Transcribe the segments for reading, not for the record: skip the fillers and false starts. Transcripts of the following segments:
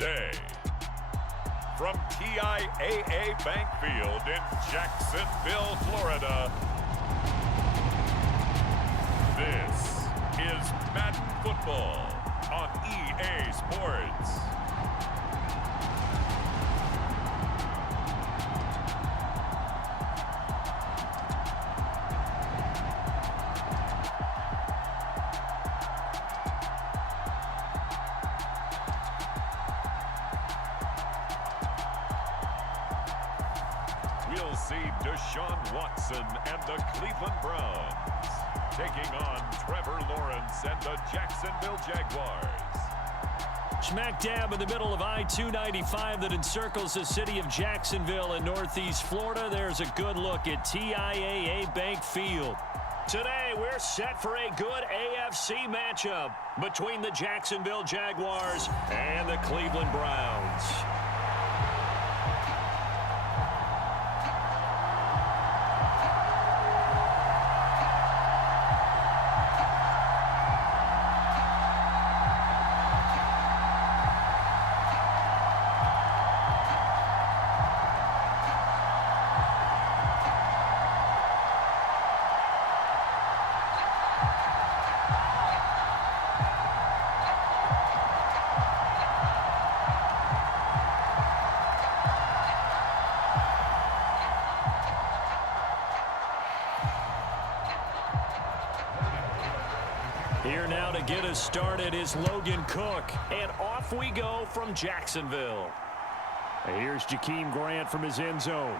today. From TIAA Bank Field in Jacksonville, Florida, this is Madden Football on EA Sports. We'll see Deshaun Watson and the Cleveland Browns taking on Trevor Lawrence and the Jacksonville Jaguars. Smack dab in the middle of I-295 that encircles the city of Jacksonville in northeast Florida. There's a good look at TIAA Bank Field. Today, we're set for a good AFC matchup between the Jacksonville Jaguars and the Cleveland Browns. Here now to get us started is Logan Cook, and off we go from Jacksonville. Here's Jakeem Grant from his end zone.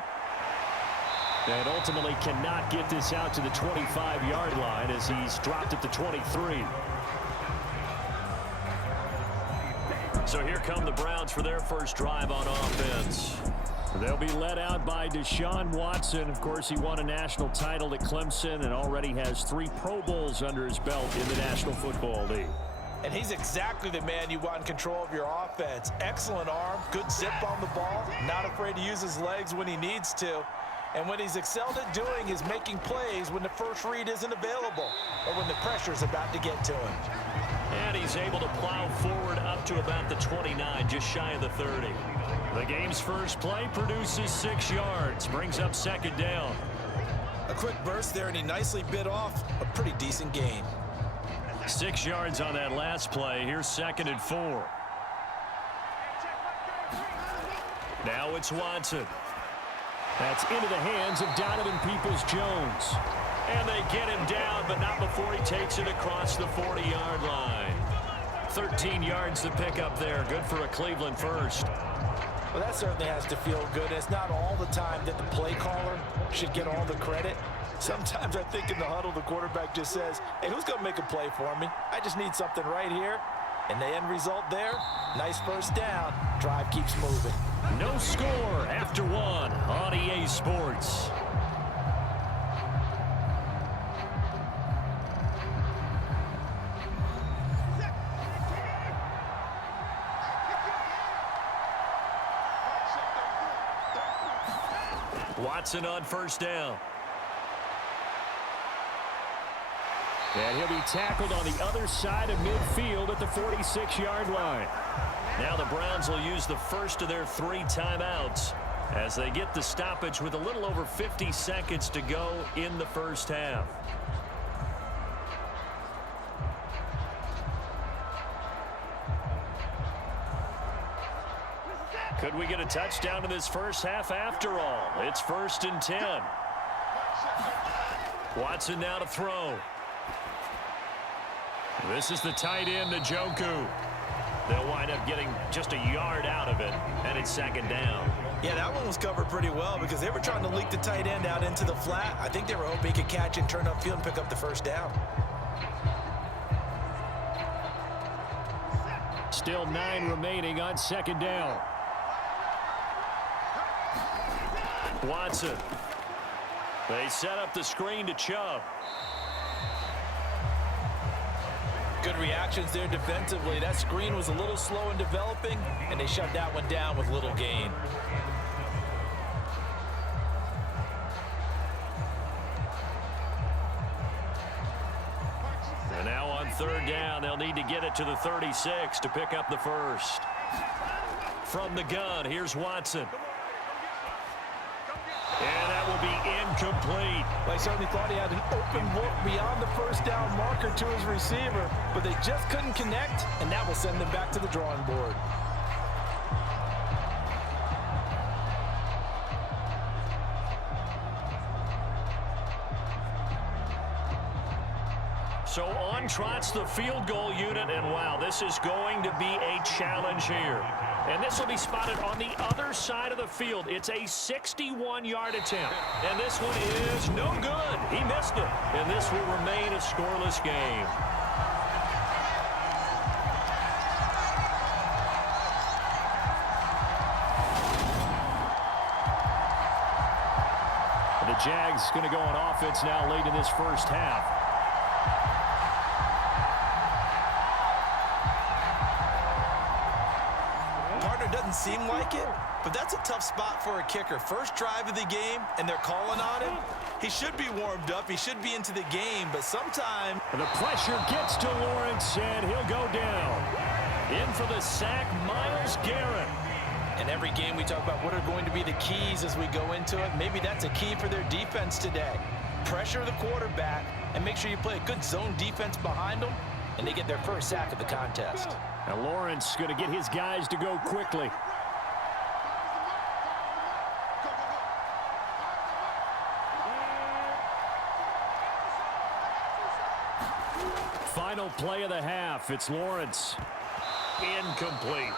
And ultimately cannot get this out to the 25-yard line as he's dropped at the 23. So here come the Browns for their first drive on offense. They'll be led out by Deshaun Watson. Of course, he won a national title at Clemson and already has 3 Pro Bowls under his belt in the National Football League. And he's exactly the man you want in control of your offense. Excellent arm, good zip on the ball, not afraid to use his legs when he needs to. And what he's excelled at doing is making plays when the first read isn't available or when the pressure's about to get to him. And he's able to plow forward up to about the 29, just shy of the 30. The game's first play produces 6 yards, brings up second down. A quick burst there, and he nicely bit off a pretty decent gain. 6 yards on that last play. Here's second and 4. Now it's Watson. That's into the hands of Donovan Peoples-Jones. And they get him down, but not before he takes it across the 40-yard line. 13 yards to pick up there. Good for a Cleveland first. Well, that certainly has to feel good. It's not all the time that the play caller should get all the credit. Sometimes I think in the huddle, the quarterback just says, hey, who's going to make a play for me? I just need something right here. And the end result there, nice first down. Drive keeps moving. No score after 1 on EA Sports. Watson on first down. And he'll be tackled on the other side of midfield at the 46-yard line. Now the Browns will use the first of their 3 timeouts as they get the stoppage with a little over 50 seconds to go in the first half. Could we get a touchdown in this first half after all? It's 1st and 10. Watson now to throw. This is the tight end, Njoku. They'll wind up getting just a yard out of it, and it's second down. Yeah, that one was covered pretty well because they were trying to leak the tight end out into the flat. I think they were hoping he could catch and turn upfield and pick up the first down. Still 9 remaining on second down. Watson. They set up the screen to Chubb. Good reactions there defensively. That screen was a little slow in developing, and they shut that one down with little gain. And now on third down, they'll need to get it to the 36 to pick up the first. From the gun, here's Watson. And that will be incomplete. Well, he certainly thought he had an open look beyond the first down marker to his receiver, but they just couldn't connect, and that will send them back to the drawing board. So on trots the field goal unit, and wow, this is going to be a challenge here. And this will be spotted on the other side of the field. It's a 61-yard attempt. And this one is no good. He missed it. And this will remain a scoreless game. The Jags going to go on offense now late in this first half. Doesn't seem like it, but that's a tough spot for a kicker. First drive of the game, and they're calling on him. He should be warmed up. He should be into the game, but sometime the pressure gets to Lawrence, and he'll go down. In for the sack, Myles Garrett. In every game, we talk about what are going to be the keys as we go into it. Maybe that's a key for their defense today. Pressure the quarterback, and make sure you play a good zone defense behind them, and they get their first sack of the contest. And Lawrence going to get his guys to go quickly. Final play of the half. It's Lawrence. Incomplete.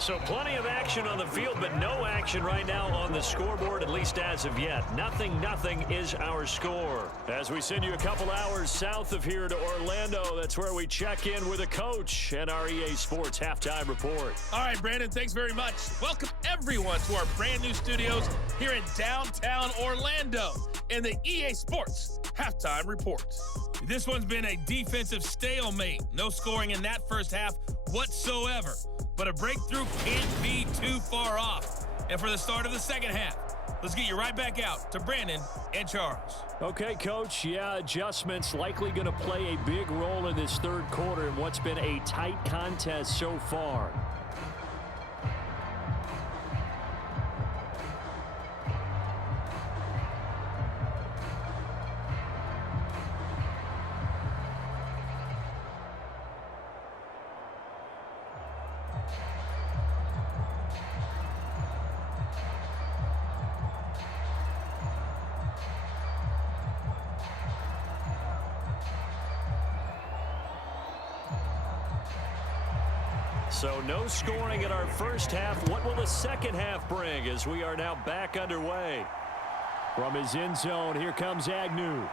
So plenty of action on the field, but no action right now on the scoreboard, at least as of yet. 0-0 is our score. As we send you a couple hours south of here to Orlando, that's where we check in with a coach and our EA Sports Halftime Report. All right, Brandon, thanks very much. Welcome everyone to our brand new studios here in downtown Orlando in the EA Sports Halftime Report. This one's been a defensive stalemate. No scoring in that first half whatsoever. But a breakthrough can't be too far off. And for the start of the second half, let's get you right back out to Brandon and Charles. Okay, Coach. Yeah, adjustments likely going to play a big role in this third quarter in what's been a tight contest so far. So no scoring in our first half. What will the second half bring as we are now back underway? From his end zone, here comes Agnew.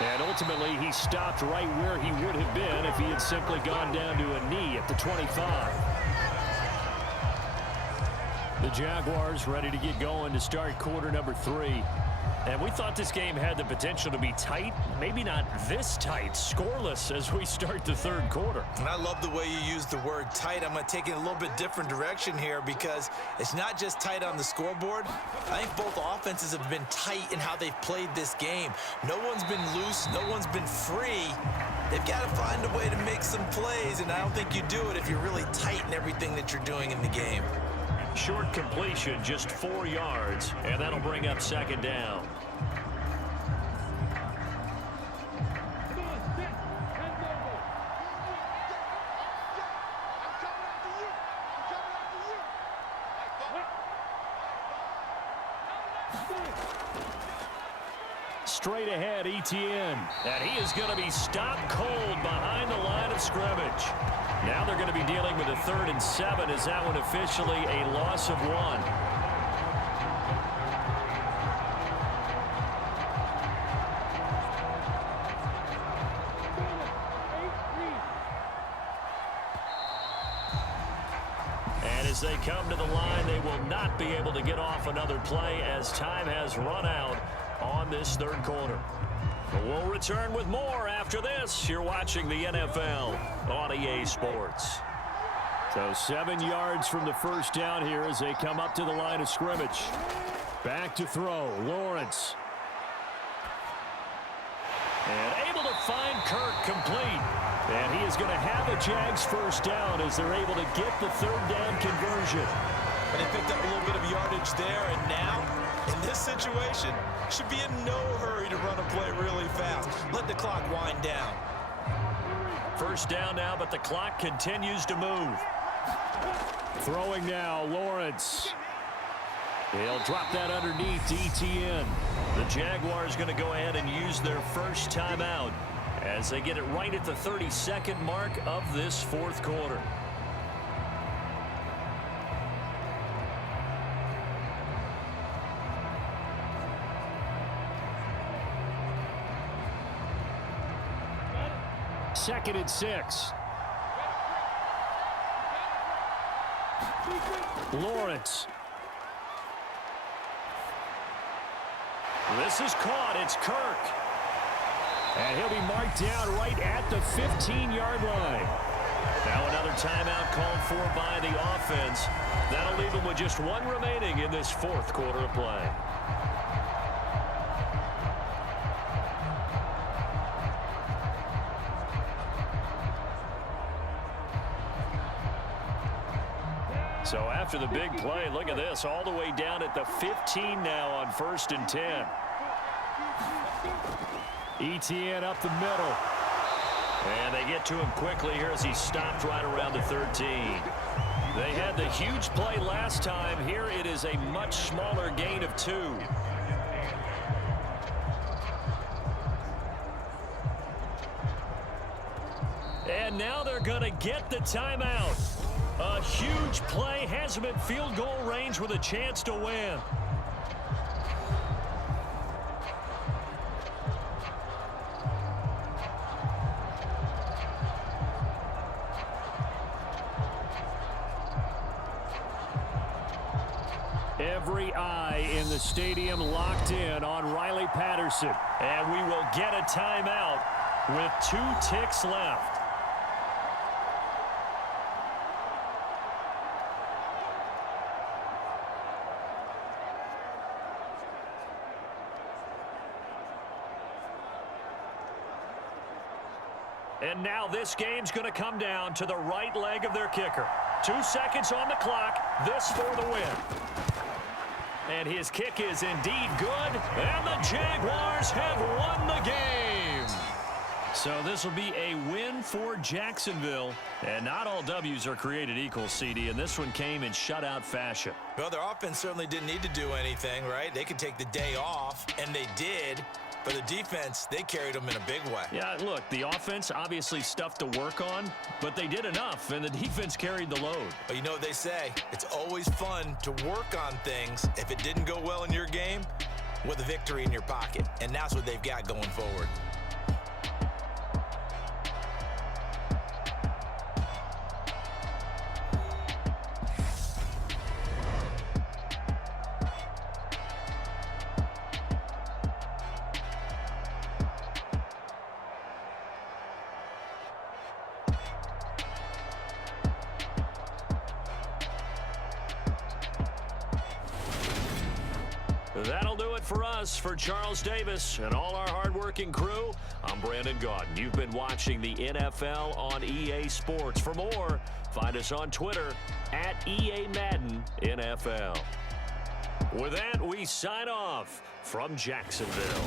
And ultimately, he stopped right where he would have been if he had simply gone down to a knee at the 25. The Jaguars ready to get going to start quarter number 3. And we thought this game had the potential to be tight, maybe not this tight, scoreless as we start the third quarter. And I love the way you use the word tight. I'm going to take it a little bit different direction here because it's not just tight on the scoreboard. I think both offenses have been tight in how they've played this game. No one's been loose. No one's been free. They've got to find a way to make some plays, and I don't think you do it if you're really tight in everything that you're doing in the game. Short completion, just 4 yards, and that'll bring up second down. Straight ahead, Etienne. And he is going to be stopped cold behind the line of scrimmage. Now they're going to be dealing with a 3rd and 7. Is that one officially a loss of 1? And as they come to the line, they will not be able to get off another play as time has run out on this third quarter. But we'll return with more after this. You're watching the NFL on EA Sports. So 7 yards from the first down here as they come up to the line of scrimmage. Back to throw, Lawrence. And able to find Kirk complete. And he is going to have a Jags first down as they're able to get the third down conversion. And they picked up a little bit of yardage there, and now, in this situation, should be in no hurry to run a play really fast. Let the clock wind down. First down now, but the clock continues to move. Throwing now, Lawrence. He'll drop that underneath to ETN. The Jaguars going to go ahead and use their first timeout as they get it right at the 32nd mark of this fourth quarter. Second and 6. Lawrence. This is caught. It's Kirk. And he'll be marked down right at the 15-yard line. Now another timeout called for by the offense. That'll leave them with just one remaining in this fourth quarter of play. So after the big play, look at this, all the way down at the 15 now on 1st and 10. ETN up the middle. And they get to him quickly here as he stopped right around the 13. They had the huge play last time. Here it is a much smaller gain of 2. And now they're going to get the timeout. A huge play has him in field goal range with a chance to win. Every eye in the stadium locked in on Riley Patterson. And we will get a timeout with 2 ticks left. And now this game's going to come down to the right leg of their kicker. 2 seconds on the clock. This for the win. And his kick is indeed good. And the Jaguars have won the game. So this will be a win for Jacksonville. And not all W's are created equal, CD. And this one came in shutout fashion. Well, their offense certainly didn't need to do anything, right? They could take the day off, and they did. For the defense, they carried them in a big way. Yeah, look, the offense, obviously stuff to work on, but they did enough, and the defense carried the load. But you know what they say, it's always fun to work on things if it didn't go well in your game with a victory in your pocket, and that's what they've got going forward. That'll do it for us. For Charles Davis and all our hardworking crew, I'm Brandon Gaudin. You've been watching the NFL on EA Sports. For more, find us on Twitter at EA Madden NFL. With that, we sign off from Jacksonville.